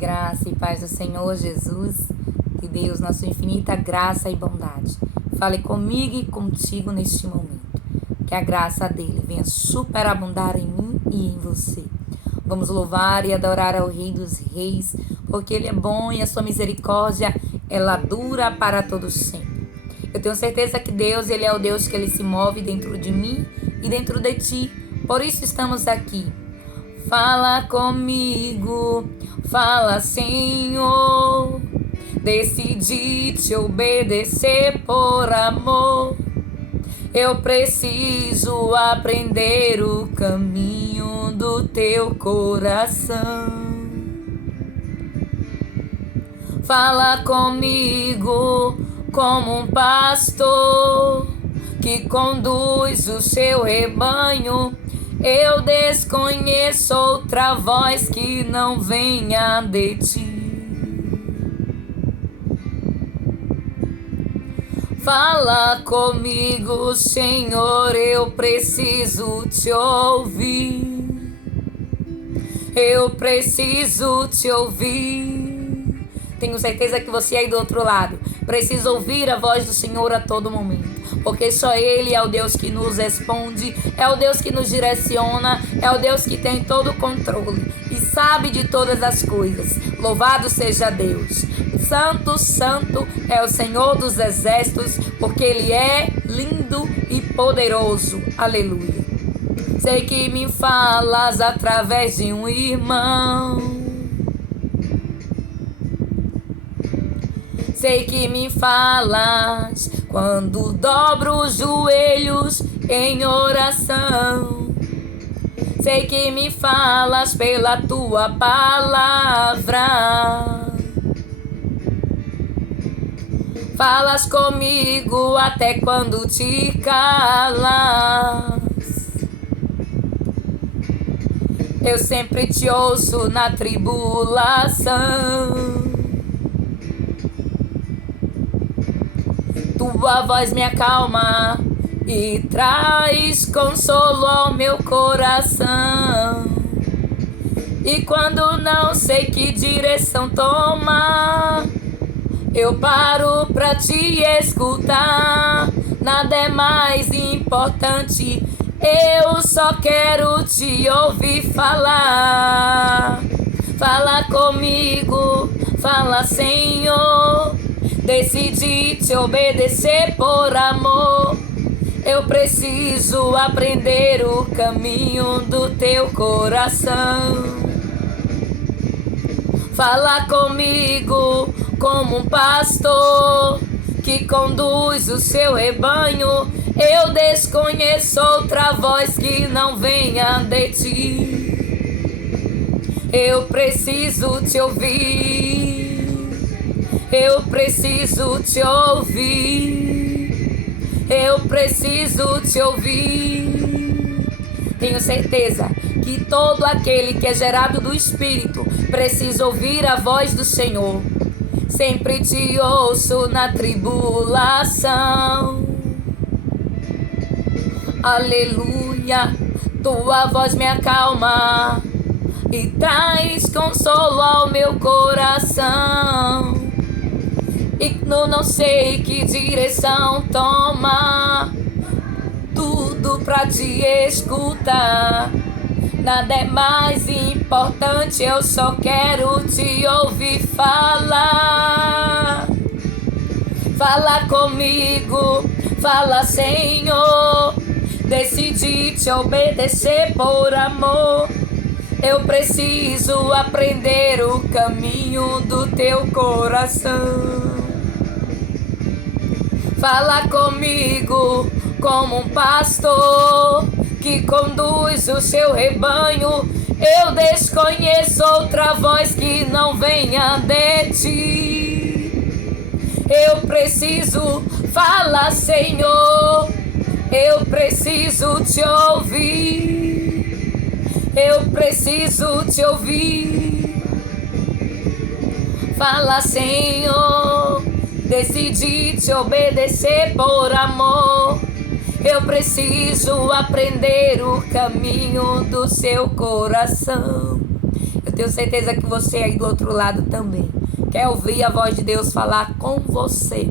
Graça e paz do Senhor Jesus, de Deus, na sua infinita graça e bondade. Fale comigo e contigo neste momento. Que a graça dele venha superabundar em mim e em você. Vamos louvar e adorar ao Rei dos Reis, porque ele é bom e a sua misericórdia, ela dura para todos sempre. Eu tenho certeza que Deus, ele é o Deus que ele se move dentro de mim e dentro de ti. Por isso estamos aqui. Fala comigo, fala, Senhor. Decidi te obedecer por amor. Eu preciso aprender o caminho do teu coração. Fala comigo como um pastor que conduz o seu rebanho. Eu desconheço outra voz que não venha de ti. Fala comigo, Senhor, eu preciso te ouvir. Eu preciso te ouvir. Tenho certeza que você aí do outro lado precisa ouvir a voz do Senhor a todo momento. Porque só Ele é o Deus que nos responde, é o Deus que nos direciona, é o Deus que tem todo o controle e sabe de todas as coisas. Louvado seja Deus. Santo, santo é o Senhor dos exércitos, porque Ele é lindo e poderoso. Aleluia. Sei que me falas através de um irmão. Sei que me falas quando dobro os joelhos em oração. Sei que me falas pela tua palavra. Falas comigo até quando te calas. Eu sempre te ouço na tribulação. Tua voz me acalma e traz consolo ao meu coração. E quando não sei que direção tomar, eu paro pra te escutar. Nada é mais importante, eu só quero te ouvir falar. Fala comigo, fala, Senhor. Decidi te obedecer por amor. Eu preciso aprender o caminho do teu coração. Fala comigo como um pastor que conduz o seu rebanho. Eu desconheço outra voz que não venha de ti. Eu preciso te ouvir. Eu preciso te ouvir. Eu preciso te ouvir. Tenho certeza que todo aquele que é gerado do Espírito precisa ouvir a voz do Senhor. Sempre te ouço na tribulação. Aleluia. Tua voz me acalma e traz consolo ao meu coração. E não sei que direção tomar, tudo pra te escutar. Nada é mais importante, eu só quero te ouvir falar. Fala comigo, fala, Senhor. Decidi te obedecer por amor. Eu preciso aprender o caminho do teu coração. Fala comigo como um pastor que conduz o seu rebanho. Eu desconheço outra voz que não venha de ti. Eu preciso, fala, Senhor. Eu preciso te ouvir. Eu preciso te ouvir. Fala, Senhor. Decidi te obedecer por amor. Eu preciso aprender o caminho do seu coração. Eu tenho certeza que você aí do outro lado também quer ouvir a voz de Deus falar com você.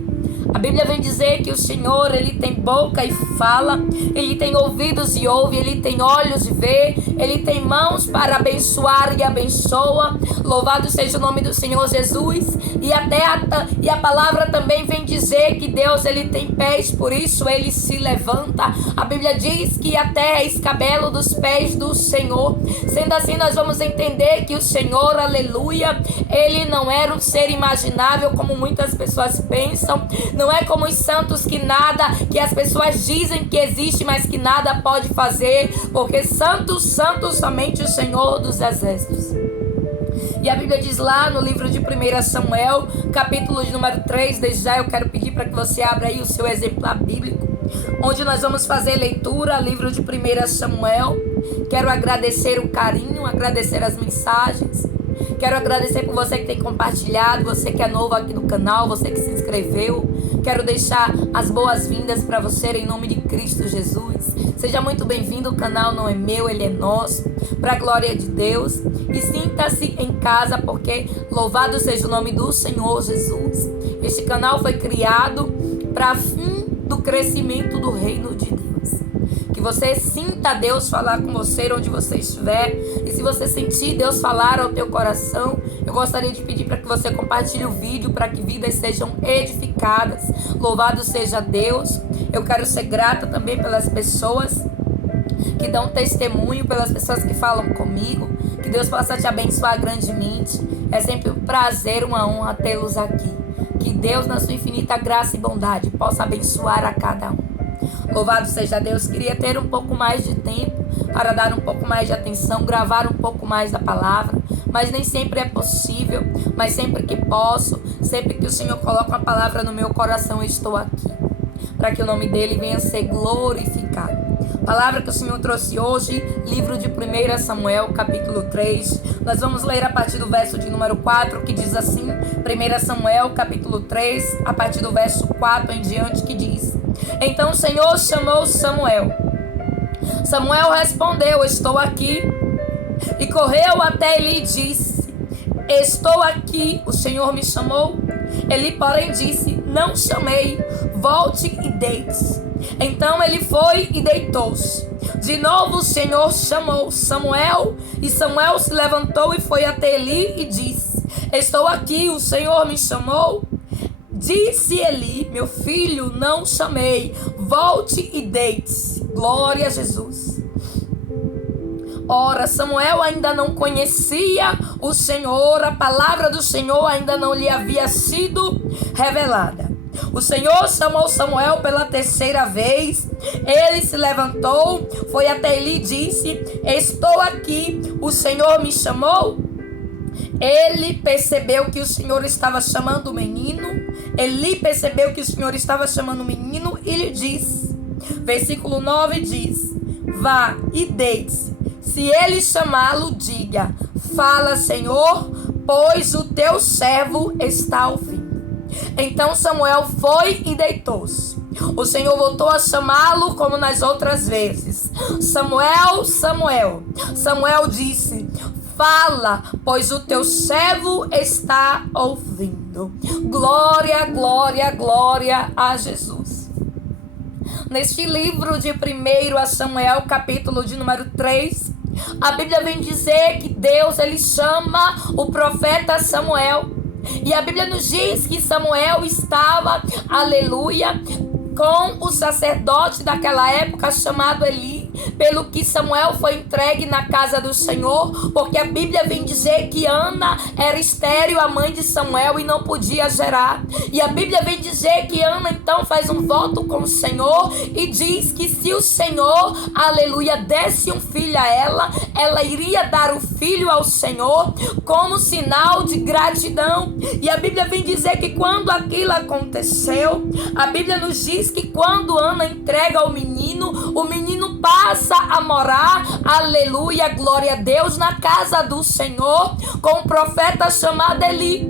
A Bíblia vem dizer que o Senhor, Ele tem boca e fala, Ele tem ouvidos e ouve, Ele tem olhos e vê, Ele tem mãos para abençoar e abençoa. Louvado seja o nome do Senhor Jesus. E a palavra também vem dizer que Deus, Ele tem pés, por isso Ele se levanta. A Bíblia diz que a terra é escabelo dos pés do Senhor. Sendo assim, nós vamos entender que o Senhor, aleluia, Ele não era um ser imaginável como muitas pessoas pensam. Não é como os santos que as pessoas dizem que existe, mas que nada pode fazer, porque santo somente o Senhor dos exércitos. E a Bíblia diz lá no livro de 1 Samuel, capítulo de número 3, desde já eu quero pedir para que você abra aí o seu exemplar bíblico, onde nós vamos fazer leitura, livro de 1 Samuel. Quero agradecer o carinho, agradecer as mensagens. Quero agradecer por você que tem compartilhado, você que é novo aqui no canal, você que se inscreveu. Quero deixar as boas-vindas para você em nome de Cristo Jesus. Seja muito bem-vindo, o canal não é meu, ele é nosso, para a glória de Deus. E sinta-se em casa, porque louvado seja o nome do Senhor Jesus. Este canal foi criado para fim do crescimento do reino de Deus. Que você sinta Deus falar com você onde você estiver. E se você sentir Deus falar ao teu coração, eu gostaria de pedir para que você compartilhe o vídeo para que vidas sejam edificadas. Louvado seja Deus. Eu quero ser grata também pelas pessoas que dão testemunho, pelas pessoas que falam comigo. Que Deus possa te abençoar grandemente. É sempre um prazer, uma honra tê-los aqui. Que Deus, na sua infinita graça e bondade, possa abençoar a cada um. Louvado seja Deus. Queria ter um pouco mais de tempo para dar um pouco mais de atenção, gravar um pouco mais da palavra, mas nem sempre é possível. Mas sempre que posso, sempre que o Senhor coloca uma palavra no meu coração, eu estou aqui, para que o nome dele venha a ser glorificado. Palavra que o Senhor trouxe hoje, livro de 1 Samuel, capítulo 3. Nós vamos ler a partir do verso de número 4, que diz assim, 1 Samuel, capítulo 3, a partir do verso 4 em diante, que diz: Então o Senhor chamou Samuel. Samuel respondeu: Estou aqui. E correu até Eli e disse: Estou aqui, o Senhor me chamou. Eli, porém, disse: Não chamei, volte e deite-se. Então ele foi e deitou-se. De novo o Senhor chamou Samuel, e Samuel se levantou e foi até Eli e disse: Estou aqui, o Senhor me chamou. Disse Eli: Meu filho, não chamei, volte e deite-se. Glória a Jesus. Ora, Samuel ainda não conhecia o Senhor, a palavra do Senhor ainda não lhe havia sido revelada. O Senhor chamou Samuel pela terceira vez. Ele se levantou, foi até Eli e disse: Estou aqui, o Senhor me chamou. Ele percebeu que o Senhor estava chamando o menino. Eli percebeu que o Senhor estava chamando o menino e lhe disse, versículo 9 diz: Vá e deite-se. Se ele chamá-lo, diga: Fala, Senhor, pois o teu servo está ouvindo. Então Samuel foi e deitou-se. O Senhor voltou a chamá-lo como nas outras vezes: Samuel, Samuel. Samuel disse: Fala, pois o teu servo está ouvindo. Glória, glória, glória a Jesus. Neste livro de 1 Samuel, capítulo de número 3, a Bíblia vem dizer que Deus, ele chama o profeta Samuel. E a Bíblia nos diz que Samuel estava, aleluia, com o sacerdote daquela época chamado Eli, pelo que Samuel foi entregue na casa do Senhor, porque a Bíblia vem dizer que Ana era estéril, a mãe de Samuel, e não podia gerar. E a Bíblia vem dizer que Ana então faz um voto com o Senhor e diz que se o Senhor, aleluia, desse um filho a ela iria dar o filho ao Senhor como sinal de gratidão. E a Bíblia vem dizer que quando aquilo aconteceu, a Bíblia nos diz que quando Ana entrega o menino passa a morar, aleluia, glória a Deus, na casa do Senhor, com um profeta chamado Eli.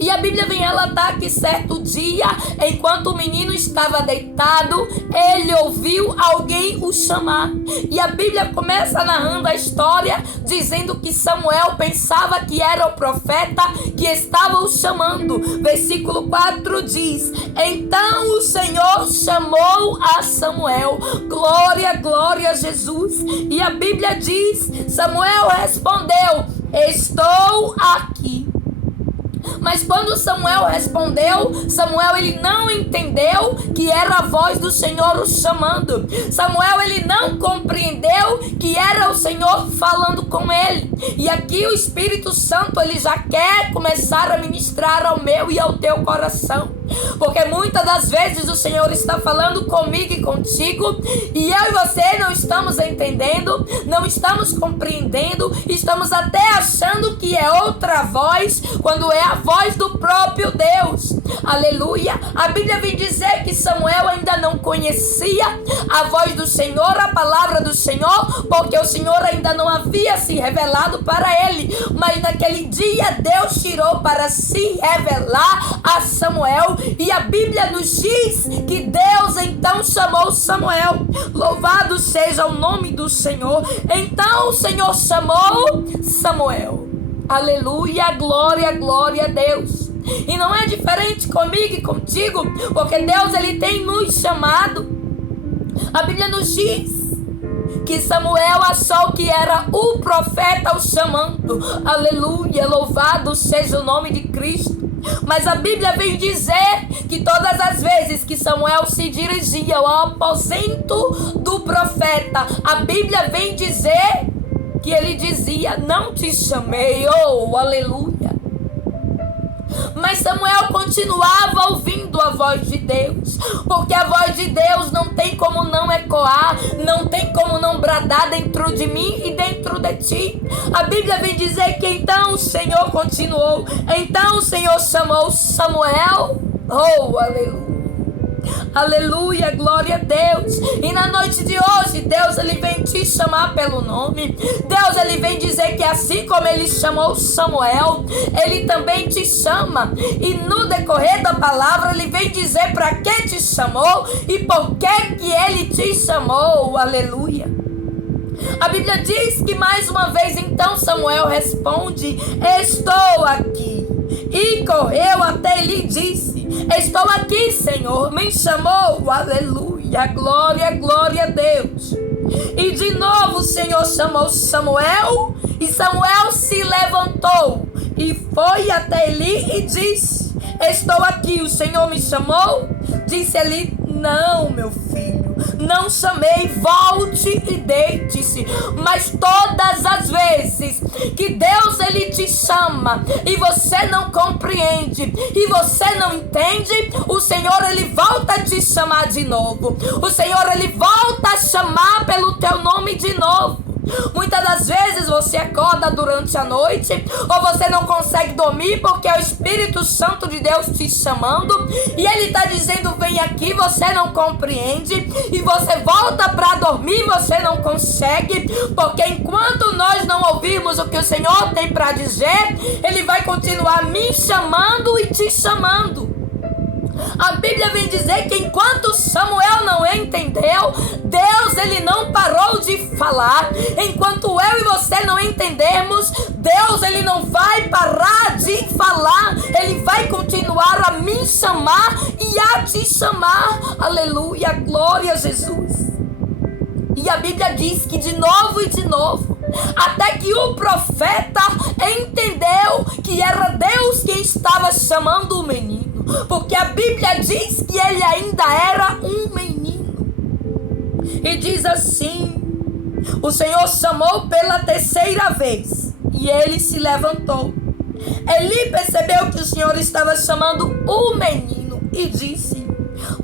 E a Bíblia vem relatar que certo dia, enquanto o menino estava deitado, ele ouviu alguém o chamar. E a Bíblia começa narrando a história, dizendo que Samuel pensava que era o profeta que estava o chamando. Versículo 4 diz: então o Senhor chamou a Samuel. Glória, glória a Jesus. E a Bíblia diz: Samuel respondeu: estou aqui. Mas quando Samuel respondeu, Samuel ele não entendeu que era a voz do Senhor o chamando. Samuel ele não compreendeu que era o Senhor falando com ele. E aqui o Espírito Santo ele já quer começar a ministrar ao meu e ao teu coração. Porque muitas das vezes o Senhor está falando comigo e contigo, e eu e você não estamos entendendo, não estamos compreendendo, estamos até achando que é outra voz, quando é a voz do próprio Deus. Aleluia. A Bíblia vem dizer que Samuel ainda não conhecia a voz do Senhor, a palavra do Senhor, porque o Senhor ainda não havia se revelado para ele. Mas naquele dia Deus tirou para se revelar a Samuel. E a Bíblia nos diz que Deus então chamou Samuel. Louvado seja o nome do Senhor. Então o Senhor chamou Samuel. Aleluia, glória, glória a Deus. E não é diferente comigo e contigo, porque Deus ele tem nos chamado. A Bíblia nos diz que Samuel achou que era o profeta o chamando. Aleluia, louvado seja o nome de Cristo. Mas a Bíblia vem dizer que todas as vezes que Samuel se dirigia ao aposento do profeta, a Bíblia vem dizer que ele dizia: não te chamei, oh, aleluia. Mas Samuel continuava ouvindo a voz de Deus, porque a voz de Deus não tem como não ecoar, não tem como não bradar dentro de mim e dentro de ti. A Bíblia vem dizer que então o Senhor continuou, então o Senhor chamou Samuel, oh, aleluia. Aleluia, glória a Deus. E na noite de hoje, Deus ele vem te chamar pelo nome. Deus ele vem dizer que assim como ele chamou Samuel, ele também te chama. E no decorrer da palavra, ele vem dizer para que te chamou e por que ele te chamou. Aleluia. A Bíblia diz que mais uma vez então Samuel responde: estou aqui. E correu até ele e disse: estou aqui, Senhor, me chamou. Aleluia, glória, glória a Deus. E de novo o Senhor chamou Samuel, e Samuel se levantou e foi até Eli e disse: estou aqui, o Senhor me chamou. Disse Eli: não, meu filho, não chamei, volte e deite-se. Mas todas as vezes que Deus ele te chama e você não compreende e você não entende, o Senhor ele volta a te chamar de novo. O Senhor ele volta a chamar pelo teu nome de novo. Muitas das vezes você acorda durante a noite ou você não consegue dormir porque é o Espírito Santo de Deus te chamando e ele está dizendo: vem aqui, você não compreende, e você volta para dormir, você não consegue, porque enquanto nós não ouvirmos o que o Senhor tem para dizer, ele vai continuar me chamando e te chamando. A Bíblia vem dizer que enquanto Samuel não entendeu, Deus ele não parou de falar. Enquanto eu e você não entendermos, Deus ele não vai parar de falar. Ele vai continuar a me chamar e a te chamar. Aleluia, glória a Jesus. E a Bíblia diz que de novo e de novo, até que o profeta entendeu que era Deus quem estava chamando o menino. Porque a Bíblia diz que ele ainda era um menino. E diz assim: o Senhor chamou pela terceira vez e ele se levantou. Eli percebeu que o Senhor estava chamando o menino e disse: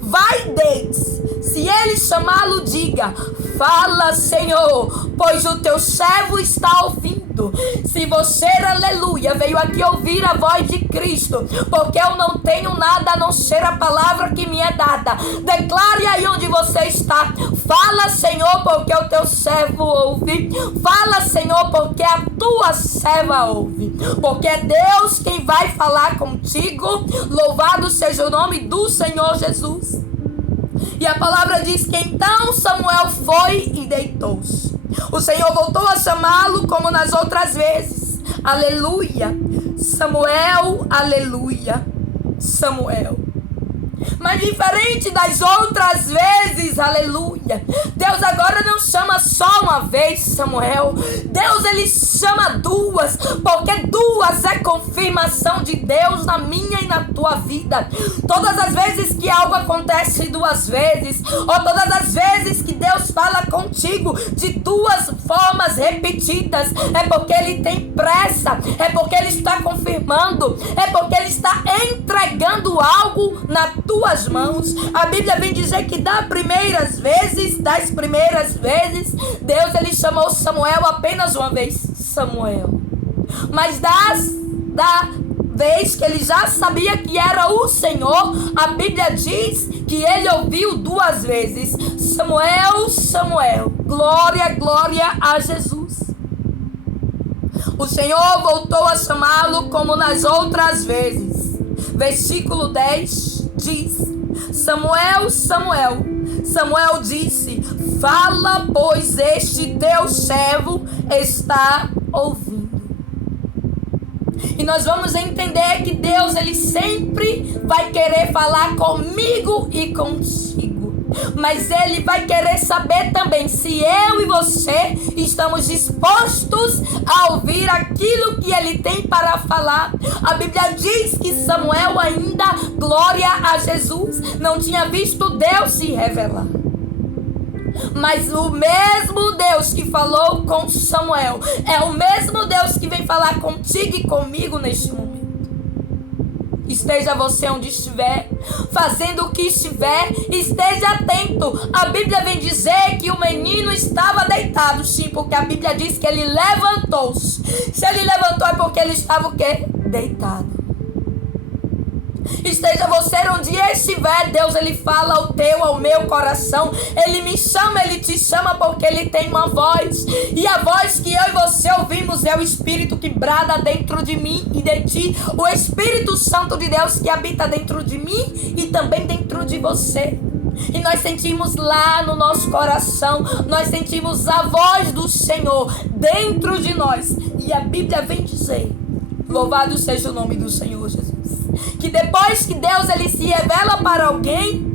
vai, deite-se. Se ele chamá-lo, diga: fala, Senhor, pois o teu servo está ouvindo. Santo. Se você, aleluia, veio aqui ouvir a voz de Cristo, porque eu não tenho nada a não ser a palavra que me é dada, declare aí onde você está. Fala, Senhor, porque o teu servo ouve. Fala, Senhor, porque a tua serva ouve. Porque é Deus quem vai falar contigo. Louvado seja o nome do Senhor Jesus. E a palavra diz que então Samuel foi e deitou-se. O Senhor voltou a chamá-lo como nas outras vezes. Aleluia. Samuel, aleluia. Samuel. Mas diferente das outras vezes, aleluia, Deus agora não chama só uma vez Samuel. Deus, ele chama duas, porque duas é confirmação de Deus na minha e na tua vida. Todas as vezes que algo acontece duas vezes, ou todas as vezes que Deus fala contigo de duas formas repetidas, é porque ele tem pressa, é porque ele está confirmando, é porque ele está entregando algo nas tuas mãos. A Bíblia vem dizer que das primeiras vezes, Deus, ele chamou Samuel apenas uma vez, Samuel. Mas da vez que ele já sabia que era o Senhor, a Bíblia diz que ele ouviu duas vezes, Samuel, Samuel. Glória, glória a Jesus. O Senhor voltou a chamá-lo como nas outras vezes. Versículo 10 diz: Samuel, Samuel. Samuel disse: fala, pois este teu servo está ouvindo. E nós vamos entender que Deus, ele sempre vai querer falar comigo e contigo. Mas ele vai querer saber também se eu e você estamos dispostos a ouvir aquilo que ele tem para falar. A Bíblia diz que Samuel ainda, glória a Jesus, não tinha visto Deus se revelar. Mas o mesmo Deus que falou com Samuel é o mesmo Deus que vem falar contigo e comigo neste momento. Esteja você onde estiver, fazendo o que estiver, esteja atento. A Bíblia vem dizer que o menino estava deitado, sim, porque a Bíblia diz que ele levantou-se. Se ele levantou é porque ele estava o quê? Deitado. Esteja você onde estiver, Deus, ele fala ao teu, ao meu coração. Ele me chama, ele te chama porque ele tem uma voz. E a voz que eu e você ouvimos é o Espírito que brada dentro de mim e de ti. O Espírito Santo de Deus que habita dentro de mim e também dentro de você. E nós sentimos lá no nosso coração, nós sentimos a voz do Senhor dentro de nós. E a Bíblia vem dizer, louvado seja o nome do Senhor Jesus, que depois que Deus, ele se revela para alguém,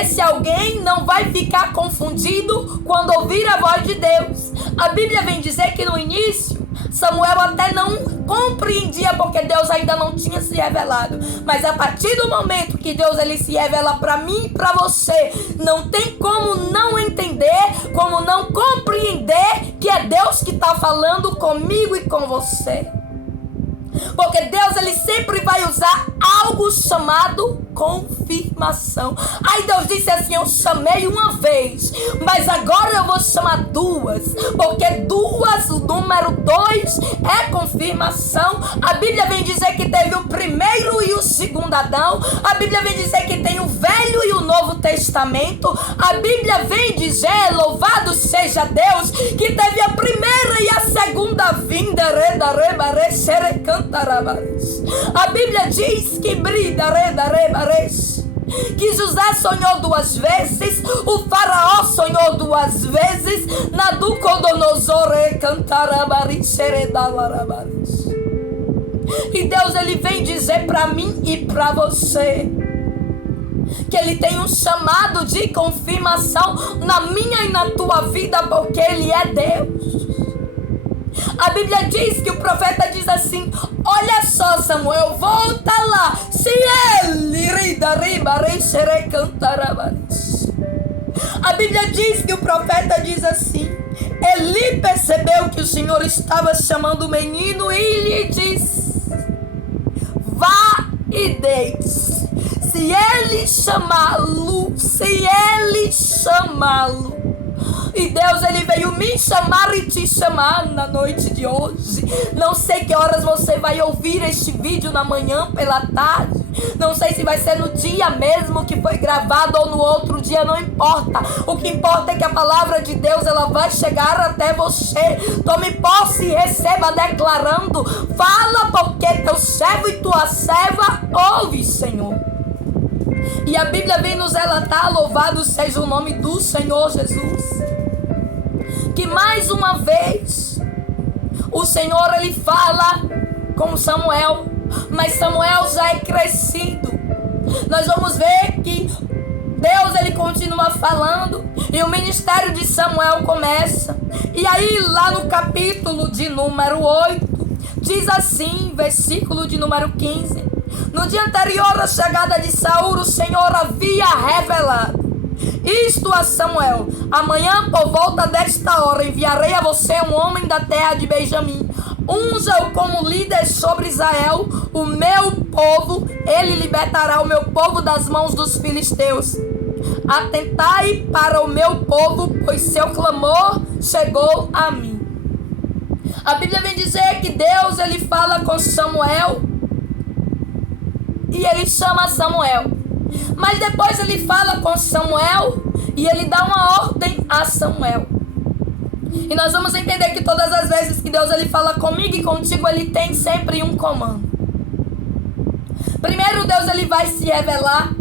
esse alguém não vai ficar confundido quando ouvir a voz de Deus. A Bíblia vem dizer que no início Samuel até não compreendia porque Deus ainda não tinha se revelado. Mas a partir do momento que Deus, ele se revela para mim e para você, não tem como não entender, como não compreender que é Deus que está falando comigo e com você. Porque Deus, ele sempre vai usar algo chamado confirmação. Aí Deus disse assim: eu chamei uma vez, mas agora eu vou chamar duas. Porque duas, o número 2 é confirmação. A Bíblia vem dizer que teve o primeiro e o segundo Adão. A Bíblia vem dizer que tem o Velho e o Novo Testamento. A Bíblia vem dizer, louvado seja Deus, que teve a primeira e a segunda vinda. A Bíblia diz que que José sonhou duas vezes, o faraó sonhou duas vezes, Nabucodonosor e Deus, ele vem dizer para mim e para você que ele tem um chamado de confirmação na minha e na tua vida, porque ele é Deus. A Bíblia diz que o profeta diz assim: olha só, Samuel, volta lá. Se ele a Bíblia diz que o profeta diz assim: Eli percebeu que o Senhor estava chamando o menino e lhe disse: vá e deite-se. Se ele chamá-lo, e Deus, ele veio me chamar e te chamar na noite de hoje. Não sei que horas você vai ouvir este vídeo, na manhã, pela tarde. Não sei se vai ser no dia mesmo que foi gravado ou no outro dia, não importa. O que importa é que a palavra de Deus, ela vai chegar até você. Tome posse e receba declarando. Fala, porque teu servo e tua serva ouve, Senhor. E a Bíblia vem nos relatar, louvado seja o nome do Senhor Jesus, que mais uma vez o Senhor, ele fala com Samuel, mas Samuel já é crescido. Nós vamos ver que Deus, ele continua falando e o ministério de Samuel começa. E aí lá no capítulo de número 8, diz assim, versículo de número 15: no dia anterior à chegada de Saul, o Senhor havia revelado isto a Samuel: amanhã por volta desta hora enviarei a você um homem da terra de Benjamim. Unja-o como líder sobre Israel, o meu povo. Ele libertará o meu povo das mãos dos filisteus. Atentai para o meu povo, pois seu clamor chegou a mim. A Bíblia vem dizer que Deus, ele fala com Samuel e ele chama Samuel. Mas depois ele fala com Samuel e ele dá uma ordem a Samuel. E nós vamos entender que todas as vezes que Deus, ele fala comigo e contigo, ele tem sempre um comando. Primeiro Deus, ele vai se revelar.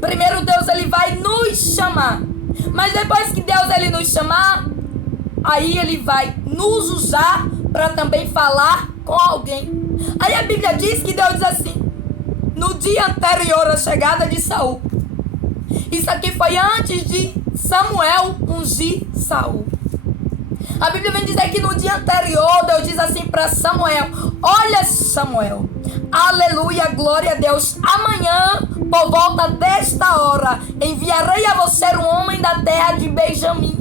Primeiro Deus, ele vai nos chamar. Mas depois que Deus, ele nos chamar, aí ele vai nos usar para também falar com alguém. Aí a Bíblia diz que Deus diz assim: no dia anterior à chegada de Saul. Isso aqui foi antes de Samuel ungir Saul. A Bíblia vem dizer que no dia anterior, Deus diz assim para Samuel: olha, Samuel, aleluia, glória a Deus, amanhã, por volta desta hora, enviarei a você um homem da terra de Benjamim.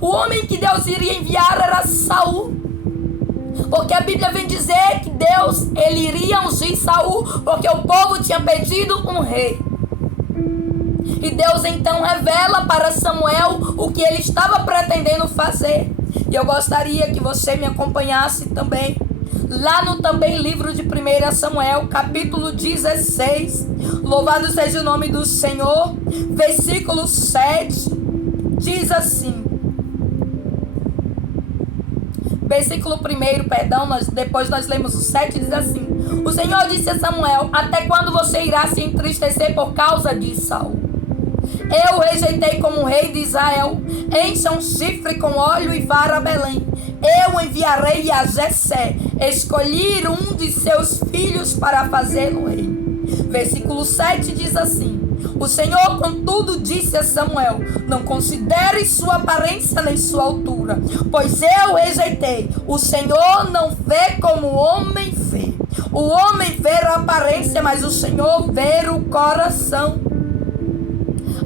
O homem que Deus iria enviar era Saul. Porque a Bíblia vem dizer que Deus, ele iria ungir Saul, porque o povo tinha pedido um rei. E Deus então revela para Samuel o que ele estava pretendendo fazer. E eu gostaria que você me acompanhasse também lá no também livro de 1 Samuel, capítulo 16. Louvado seja o nome do Senhor. Versículo 7 diz assim. Versículo 1, perdão, depois nós lemos o 7, diz assim: o Senhor disse a Samuel: até quando você irá se entristecer por causa de Saul? Eu o rejeitei como rei de Israel. Encha um chifre com óleo e vá a Belém. Eu enviarei a Jessé. Escolhi um de seus filhos para fazê-lo rei. Versículo 7 diz assim: o Senhor, contudo, disse a Samuel: não considere sua aparência nem sua altura, pois eu o rejeitei. O Senhor não vê como o homem vê. O homem vê a aparência, mas o Senhor vê o coração.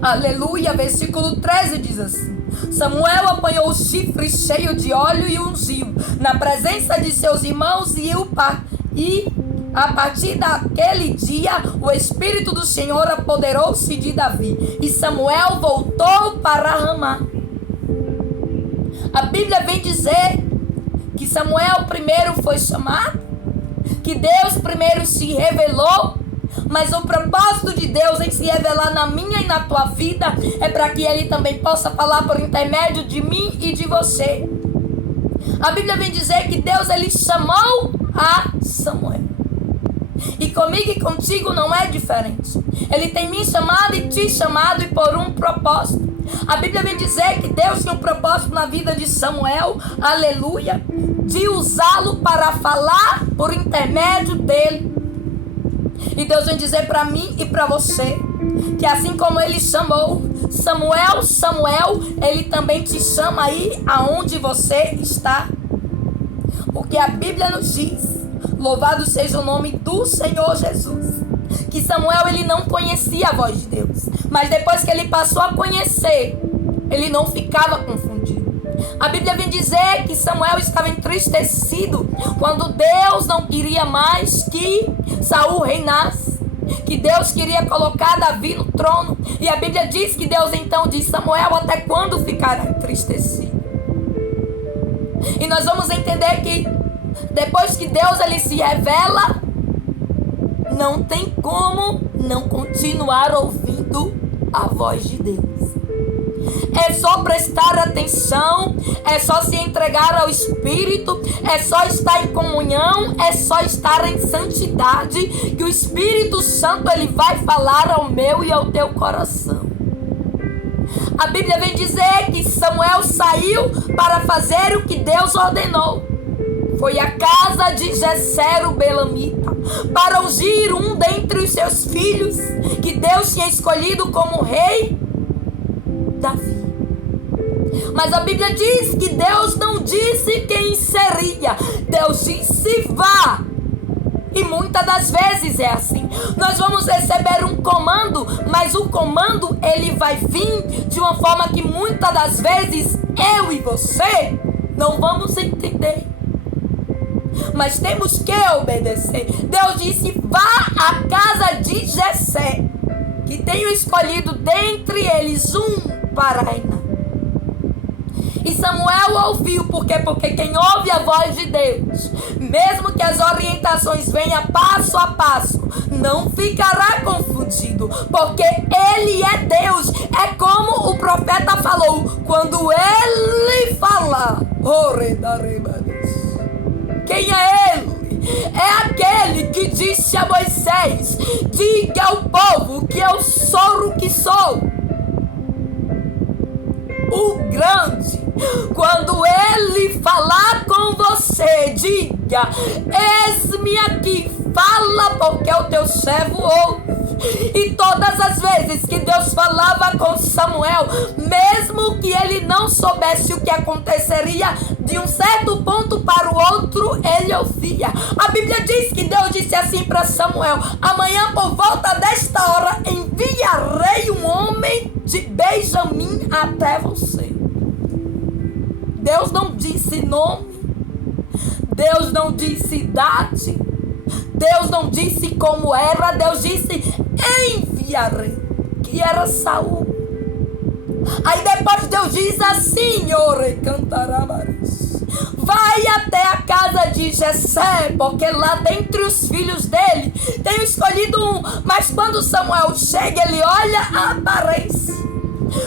Aleluia. Versículo 13 diz assim: Samuel apanhou o chifre cheio de óleo e ungiu na presença de seus irmãos, e a partir daquele dia o Espírito do Senhor apoderou-se de Davi, e Samuel voltou para Ramá. A Bíblia vem dizer que Samuel primeiro foi chamado, que Deus primeiro se revelou, mas o propósito de Deus em se revelar na minha e na tua vida é para que Ele também possa falar por intermédio de mim e de você. A Bíblia vem dizer que Deus, ele chamou a Samuel. E comigo e contigo não é diferente. Ele tem me chamado e te chamado, e por um propósito. A Bíblia vem dizer que Deus tinha um propósito na vida de Samuel, aleluia, de usá-lo para falar por intermédio dele. E Deus vem dizer para mim e para você que assim como ele chamou Samuel, Samuel, ele também te chama aí aonde você está. Porque a Bíblia nos diz, louvado seja o nome do Senhor Jesus, que Samuel, ele não conhecia a voz de Deus, mas depois que ele passou a conhecer, ele não ficava confundido. A Bíblia vem dizer que Samuel estava entristecido quando Deus não queria mais que Saul reinasse, que Deus queria colocar Davi no trono. E a Bíblia diz que Deus então disse: Samuel, até quando ficará entristecido? E nós vamos entender que depois que Deus ele se revela, não tem como não continuar ouvindo a voz de Deus. É só prestar atenção, é só se entregar ao Espírito, é só estar em comunhão, é só estar em santidade, que o Espírito Santo ele vai falar ao meu e ao teu coração. A Bíblia vem dizer que Samuel saiu para fazer o que Deus ordenou. Foi à casa de Jessé o belamita para ungir um dentre os seus filhos que Deus tinha escolhido como rei, Davi. Mas a Bíblia diz que Deus não disse quem seria. Deus disse vá. E muitas das vezes é assim. Nós vamos receber um comando, mas o comando ele vai vir de uma forma que muitas das vezes eu e você não vamos entender. Mas temos que obedecer. Deus disse vá à casa de Jessé, que tenho escolhido dentre eles um para reinar. E Samuel ouviu, por quê? Porque quem ouve a voz de Deus, mesmo que as orientações venham passo a passo, não ficará confundido, porque Ele é Deus. É como o profeta falou, quando Ele falar, quem é Ele? É aquele que disse a Moisés, diga ao povo que eu sou o que sou, o grande. Quando Ele falar com você, diga, eis-me aqui, fala porque o teu servo ouve. E todas as vezes que Deus falava com Samuel, mesmo que ele não soubesse o que aconteceria de um certo ponto para o outro, ele ouvia. A Bíblia diz que Deus disse assim para Samuel, amanhã por volta desta hora enviarei um homem de Benjamim até você. Deus não disse nome, Deus não disse idade, Deus não disse como era, Deus disse enviarei, que era Saul. Aí depois Deus diz assim, vai até a casa de Jessé, porque lá dentre os filhos dele tenho escolhido um. Mas quando Samuel chega, ele olha a aparência.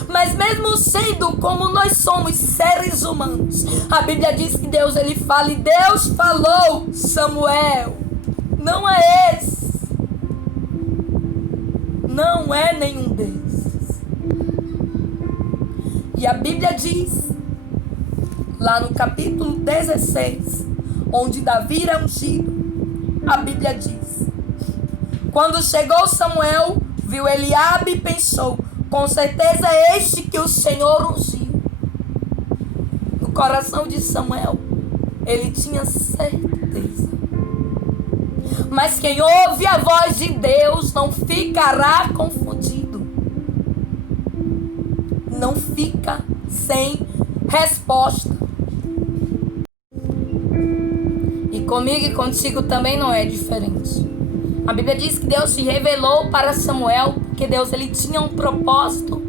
Mas mesmo sendo como nós somos seres humanos, a Bíblia diz que Deus ele fala, e Deus falou, Samuel, não é esse, não é nenhum desses. E a Bíblia diz, lá no capítulo 16, onde Davi é ungido, a Bíblia diz, quando chegou Samuel, viu Eliabe e pensou, com certeza é este que o Senhor ungiu. No coração de Samuel, ele tinha certeza. Mas quem ouve a voz de Deus não ficará confundido. Não fica sem resposta. E comigo e contigo também não é diferente. A Bíblia diz que Deus se revelou para Samuel, porque Deus ele tinha um propósito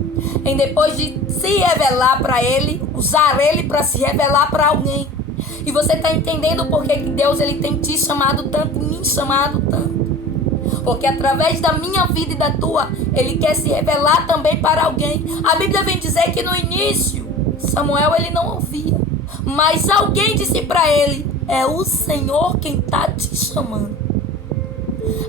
em depois de se revelar para ele, usar ele para se revelar para alguém. E você está entendendo por que Deus ele tem te chamado tanto e me chamado tanto? Porque através da minha vida e da tua, ele quer se revelar também para alguém. A Bíblia vem dizer que no início, Samuel ele não ouvia, mas alguém disse para ele, é o Senhor quem está te chamando.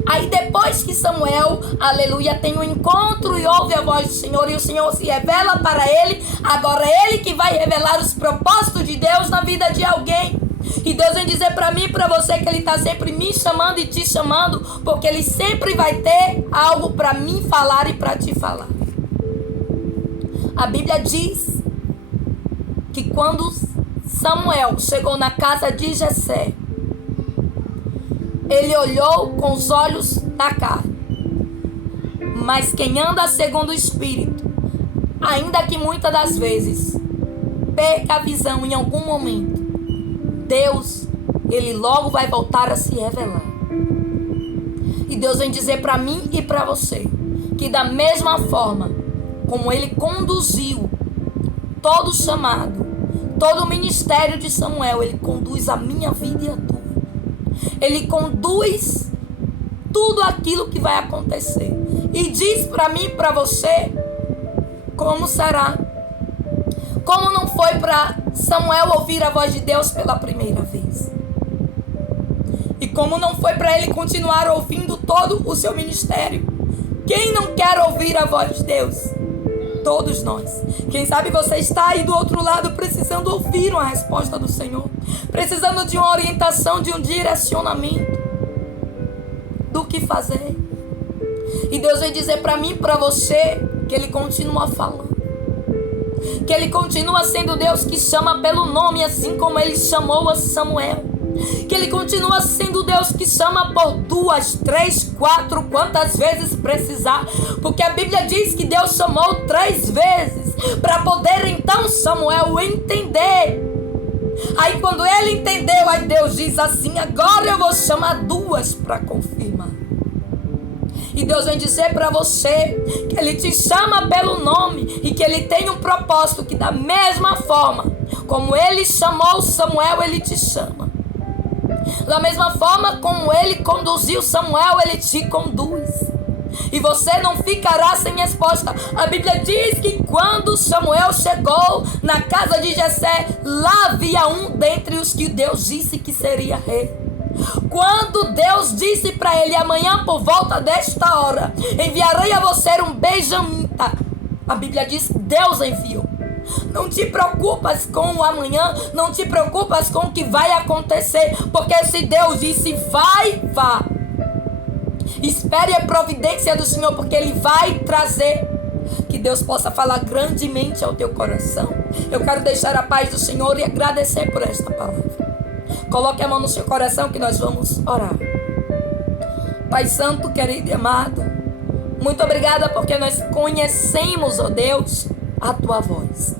Aí depois que Samuel, aleluia, tem um encontro e ouve a voz do Senhor e o Senhor se revela para ele, agora é ele que vai revelar os propósitos de Deus na vida de alguém. E Deus vem dizer para mim e para você que ele está sempre me chamando e te chamando, porque ele sempre vai ter algo para mim falar e para te falar. A Bíblia diz que quando Samuel chegou na casa de Jessé, ele olhou com os olhos da carne. Mas quem anda segundo o Espírito, ainda que muitas das vezes perca a visão em algum momento, Deus, ele logo vai voltar a se revelar. E Deus vem dizer para mim e para você, que da mesma forma como ele conduziu todo o chamado, todo o ministério de Samuel, ele conduz a minha vida e a tua. Ele conduz tudo aquilo que vai acontecer. E diz para mim e para você como será. Como não foi para Samuel ouvir a voz de Deus pela primeira vez. E como não foi para ele continuar ouvindo todo o seu ministério. Quem não quer ouvir a voz de Deus? Todos nós. Quem sabe você está aí do outro lado precisando ouvir uma resposta do Senhor. Precisando de uma orientação, de um direcionamento. Do que fazer. E Deus vem dizer para mim e para você que Ele continua falando. Que Ele continua sendo Deus que chama pelo nome, assim como Ele chamou a Samuel. Que Ele continua sendo Deus que chama por 2, 3, 4, quantas vezes precisar. Porque a Bíblia diz que Deus chamou 3 vezes, para poder então Samuel entender. Aí quando ele entendeu, aí Deus diz assim: agora eu vou chamar 2 para confirmar. E Deus vem dizer para você que Ele te chama pelo nome e que Ele tem um propósito, que da mesma forma como Ele chamou Samuel, Ele te chama. Da mesma forma como Ele conduziu Samuel, Ele te conduz. E você não ficará sem resposta. A Bíblia diz que quando Samuel chegou na casa de Jessé, lá havia um dentre os que Deus disse que seria rei. Quando Deus disse para ele: amanhã por volta desta hora enviarei a você um benjamita, a Bíblia diz que Deus enviou. Não te preocupas com o amanhã, não te preocupas com o que vai acontecer, porque se Deus disse vai, vá. Espere a providência do Senhor, porque Ele vai trazer. Que Deus possa falar grandemente ao teu coração. Eu quero deixar a paz do Senhor e agradecer por esta palavra. Coloque a mão no seu coração que nós vamos orar. Pai Santo, querido e amado, muito obrigada porque nós conhecemos, ó Deus, a Tua voz.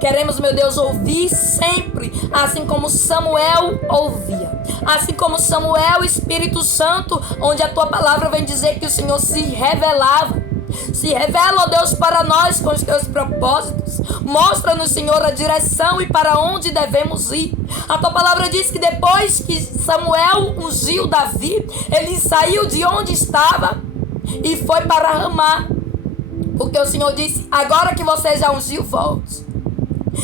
Queremos, meu Deus, ouvir sempre, assim como Samuel ouvia. Assim como Samuel, Espírito Santo, onde a Tua palavra vem dizer que o Senhor se revelava. Se revela, ó Deus, para nós com os Teus propósitos. Mostra-nos, Senhor, a direção e para onde devemos ir. A Tua palavra diz que depois que Samuel ungiu Davi, ele saiu de onde estava e foi para Ramá. Porque o Senhor disse: agora que você já ungiu, volte.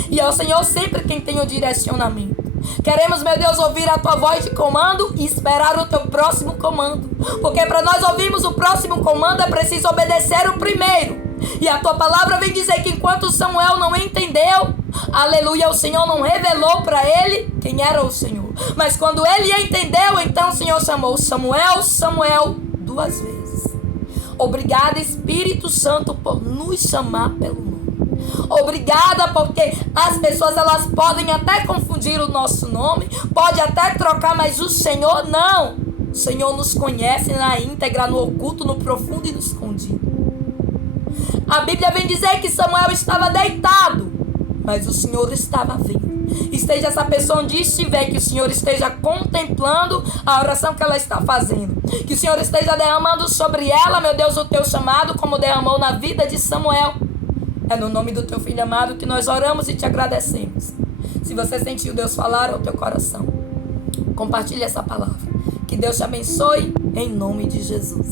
E é o Senhor sempre quem tem o direcionamento. Queremos, meu Deus, ouvir a Tua voz de comando e esperar o Teu próximo comando. Porque para nós ouvirmos o próximo comando é preciso obedecer o primeiro. E a Tua palavra vem dizer que enquanto Samuel não entendeu, aleluia, o Senhor não revelou para ele quem era o Senhor. Mas quando ele entendeu, então o Senhor chamou Samuel, Samuel 2 vezes. Obrigada, Espírito Santo, por nos chamar pelo nome. Obrigada, porque as pessoas elas podem até confundir o nosso nome, pode até trocar, mas o Senhor não. O Senhor nos conhece na íntegra, no oculto, no profundo e no escondido. A Bíblia vem dizer que Samuel estava deitado, mas o Senhor estava vendo. Esteja essa pessoa onde estiver, que o Senhor esteja contemplando a oração que ela está fazendo. Que o Senhor esteja derramando sobre ela, meu Deus, o Teu chamado, como derramou na vida de Samuel. É no nome do Teu Filho amado que nós oramos e Te agradecemos. Se você sentiu Deus falar ao teu coração, compartilhe essa palavra. Que Deus te abençoe em nome de Jesus.